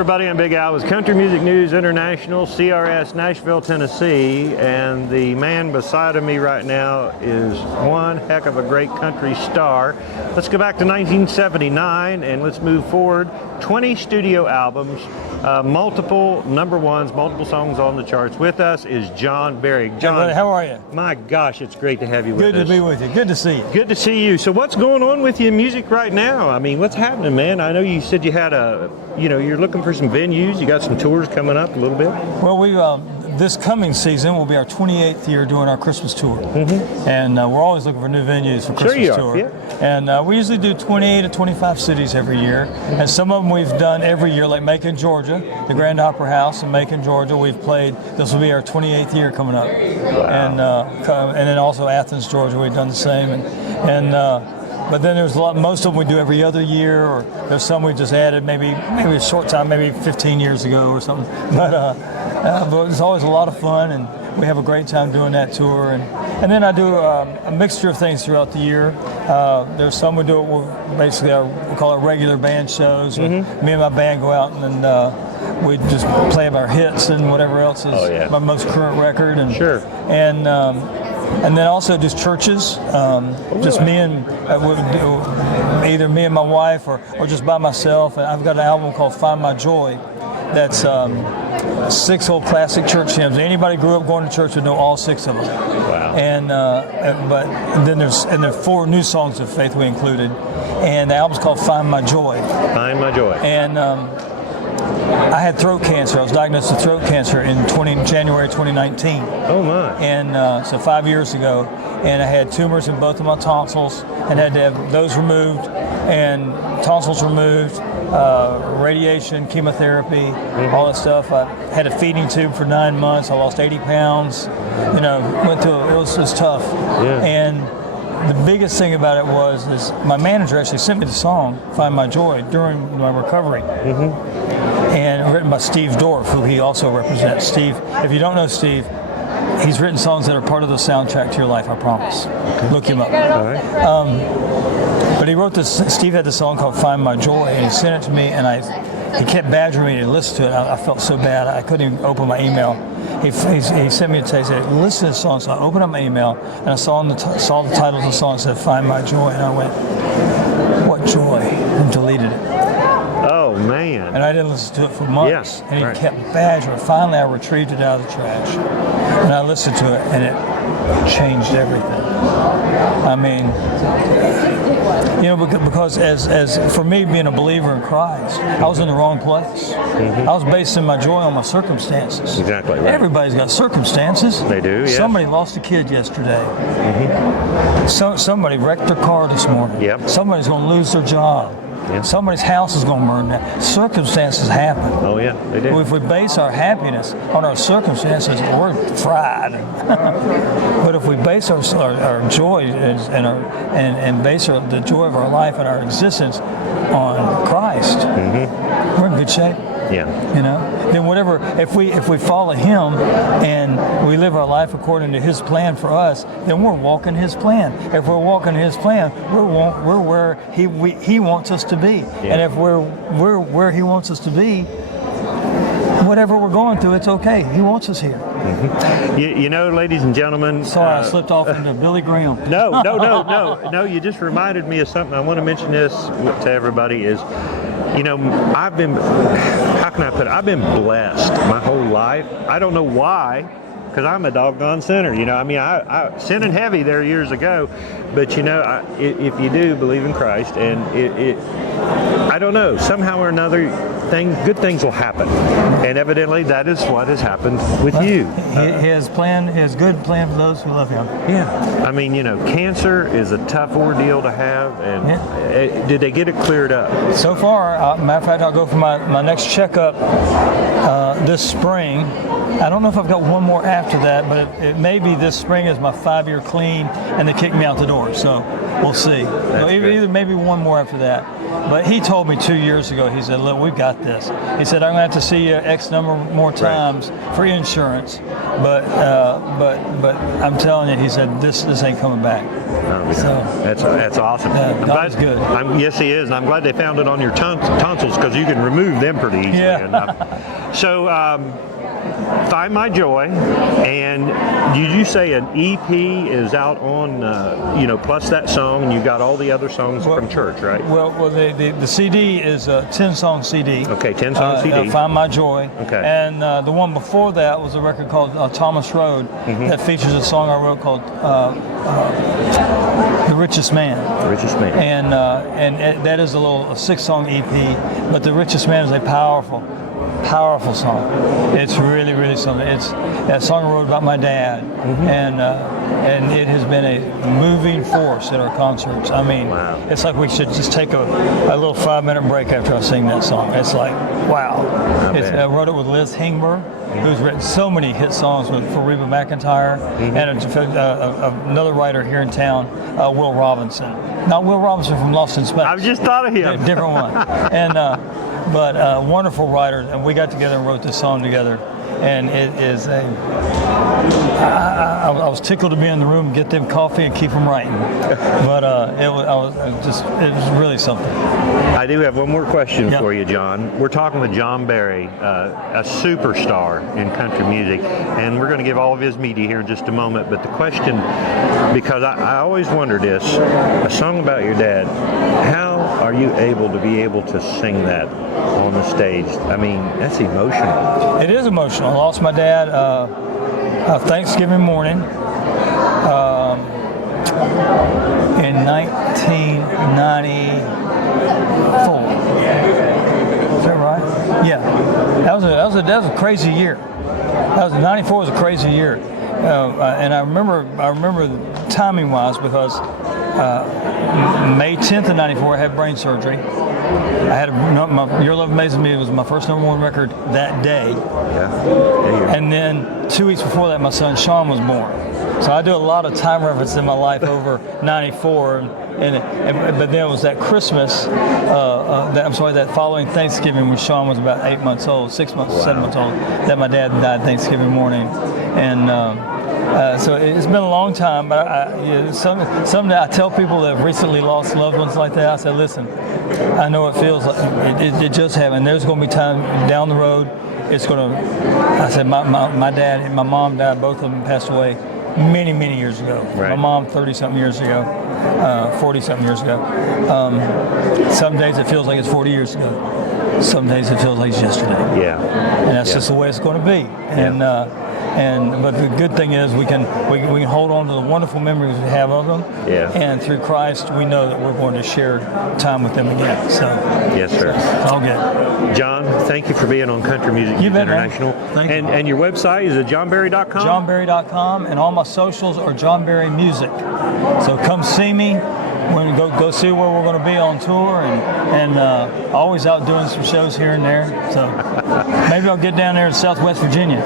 everybody, I'm Big Al with Country Music News International, CRS, Nashville, Tennessee, and the man beside of me right now is one heck of a great country star. Let's go back to 1979 and let's move forward. 20 studio albums, multiple number ones, multiple songs on the charts. With us is John Berry. John, hey, how are you? My gosh, it's great to have you with us. Good to be with you. Good to see you. Good to see you. So what's going on with you in music right now? I mean, what's happening, man? I know you said you had you're looking for some venues. You got some tours coming up a little bit. Well, we this coming season will be our 28th year doing our Christmas tour, and we're always looking for new venues for Christmas tour. Yeah. And we usually do 20 to 25 cities every year, and some of them we've done every year, like Macon, Georgia, the Grand Opera House in Macon, Georgia. We've played. This will be our 28th year coming up, and then also Athens, Georgia. We've done the same, but then there's a lot. Most of them we do every other year, or there's some we just added maybe a short time, maybe 15 years ago or something. But it's always a lot of fun, and we have a great time doing that tour. And then I do a mixture of things throughout the year. There's some we do we call it regular band shows. Me and my band go out and we just play our hits and whatever else is my most current record. And and then also just churches, just me and either me and my wife or just by myself. And I've got an album called Find My Joy that's 6 old classic church hymns. Anybody grew up going to church would know all 6 of them. Wow. But then there's 4 new songs of faith we included. And the album's called Find My Joy. Find My Joy. And I had throat cancer. I was diagnosed with throat cancer in January 2019. Oh my! And so 5 years ago, and I had tumors in both of my tonsils, and had to have those removed, and tonsils removed, radiation, chemotherapy, all that stuff. I had a feeding tube for 9 months. I lost 80 pounds. Went through it was tough. Yeah. And the biggest thing about it is my manager actually sent me the song "Find My Joy" during my recovery. And written by Steve Dorff, who he also represents. Steve, if you don't know Steve, he's written songs that are part of the soundtrack to your life, I promise. Okay. Look him up. All right. But he wrote this, Steve had this song called Find My Joy, and he sent it to me, and he kept badgering me to listen to it. I felt so bad, I couldn't even open my email. He sent me a text, he said, listen to this song. So I opened up my email, and I saw the title of the song, it said Find My Joy, and I went, what joy? And deleted it. Oh, man. And I didn't listen to it for months. And he kept badgering. Finally, I retrieved it out of the trash. And I listened to it, and it changed everything. I mean, because as for me being a believer in Christ, I was in the wrong place. I was basing my joy on my circumstances. Exactly right. Everybody's got circumstances. They do, yes. Somebody lost a kid yesterday. Somebody wrecked their car this morning. Yep. Somebody's going to lose their job. Yeah. Somebody's house is going to burn down. Circumstances happen. Oh, yeah, they do. If we base our happiness on our circumstances, we're fried. But if we base our joy and base the joy of our life and our existence on Christ, we're in good shape. Yeah. Then whatever, if we follow Him and we live our life according to His plan for us, then we're walking His plan. If we're walking His plan, we're where He wants us to be. Yeah. And if we're where He wants us to be, whatever we're going through, it's okay. He wants us here. Ladies and gentlemen. Sorry, I slipped off into Billy Graham. No. You just reminded me of something. I want to mention this to everybody is, I've been blessed my whole life. I don't know why, because I'm a doggone sinner. I sinning heavy there years ago, but if you do believe in Christ, and I don't know, somehow or another, good things will happen, and evidently that is what has happened with you. His good plan for those who love Him. Yeah, I mean, cancer is a tough ordeal to have, and did they get it cleared up? So far, matter of fact, I'll go for my next checkup this spring. I don't know if I've got one more after that, but it may be this spring is my 5-year clean, and they kick me out the door. So we'll see. Either maybe one more after that. But he told me 2 years ago, he said, look, we've got this. He said, I'm going to have to see you X number more times for insurance. But I'm telling you, he said, this ain't coming back. Oh, so, that's awesome. Yeah, God's good. Yes, he is. And I'm glad they found it on your tonsils because you can remove them pretty easily. Yeah. So, Find My Joy, and did you say an EP is out on, plus that song, and you've got all the other songs from church, right? Well, the CD is a 10-song CD. Okay, 10-song CD. Find My Joy. Okay. And the one before that was a record called Thomas Road that features a song I wrote called The Richest Man. The Richest Man. And that is a 6-song EP, but The Richest Man is a powerful song. It's really, really something. It's that song I wrote about my dad, and it has been a moving force at our concerts. I mean, It's like we should just take a little 5-minute break after I sing that song. It's like, wow. I wrote it with Liz Hingber, who's written so many hit songs for Reba McEntire, and another writer here in town, Will Robinson. Not Will Robinson from Lost in Space. I've just thought of him. Different one. And but wonderful writer, and we got together and wrote this song together, and it is I was tickled to be in the room, get them coffee, and keep them writing. But it was really something. I do have one more question for you, John. We're talking with John Berry, a superstar in country music, and we're going to give all of his media here in just a moment. But the question, because I always wonder this, a song about your dad, how are you able to sing that on the stage? I mean, that's emotional. It is emotional. I lost my dad Thanksgiving morning in 1994. Is that right? Yeah. That was a crazy year. 94 was a crazy year, and I remember timing wise because May 10th of 94 I had brain surgery. I had Your Love Amazes Me was my first #1 record that day. Yeah. And then 2 weeks before that, my son Sean was born. So I do a lot of time reference in my life over 94, but then it was that Christmas, that following Thanksgiving when Sean was about 8 months old, 6 months, 7 months old, that my dad died Thanksgiving morning, and. So it's been a long time, but someday I tell people that have recently lost loved ones like that, I said, listen, I know it feels like it just happened. There's going to be time down the road. It's going to, I said, my dad and my mom died, both of them passed away many, many years ago. Right. My mom 30-something years ago, 40-something years ago. Some days it feels like it's 40 years ago. Some days it feels like it's yesterday. Yeah. And that's just the way it's going to be. But the good thing is we can hold on to the wonderful memories we have of them. Yeah. And through Christ, we know that we're going to share time with them again. So yes, sir. It's all good. John, thank you for being on Country Music News International. Thank you. And your website is at johnberry.com? johnberry.com, and all my socials are John Berry Music. So come see me. We're going to go see where we're going to be on tour, and always out doing some shows here and there. So maybe I'll get down there in Southwest Virginia.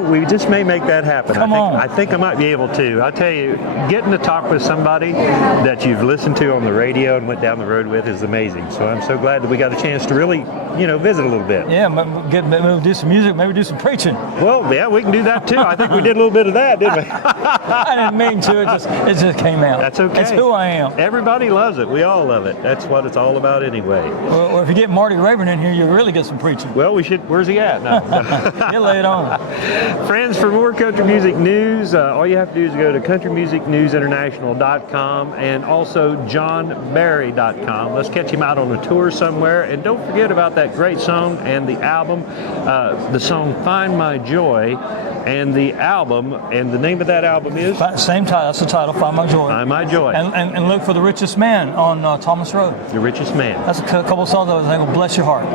We just may make that happen. I think I might be able to. I tell you, getting to talk with somebody that you've listened to on the radio and went down the road with is amazing. So I'm so glad that we got a chance to really, visit a little bit. Yeah, maybe do some music, maybe do some preaching. Well, yeah, we can do that too. I think we did a little bit of that, didn't we? I didn't mean to. It just came out. That's okay. It's who I am. Everybody loves it. We all love it. That's what it's all about anyway. Well, if you get Marty Rayburn in here, you'll really get some preaching. Well, we should. Where's he at? No. He'll lay it on. Friends, for more country music news, all you have to do is go to countrymusicnewsinternational.com and also johnberry.com. Let's catch him out on a tour somewhere. And don't forget about that great song and the album, the song Find My Joy, and the album, and the name of that album is? Same title. That's the title, Find My Joy. Find My Joy. And look for The Richest Man on Thomas Road. The Richest Man. That's a couple of songs that I think will bless your heart.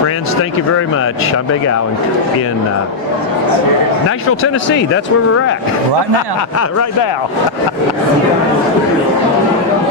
Friends, thank you very much. I'm Big Al in Nashville, Tennessee. That's where we're at. Right now. Right now.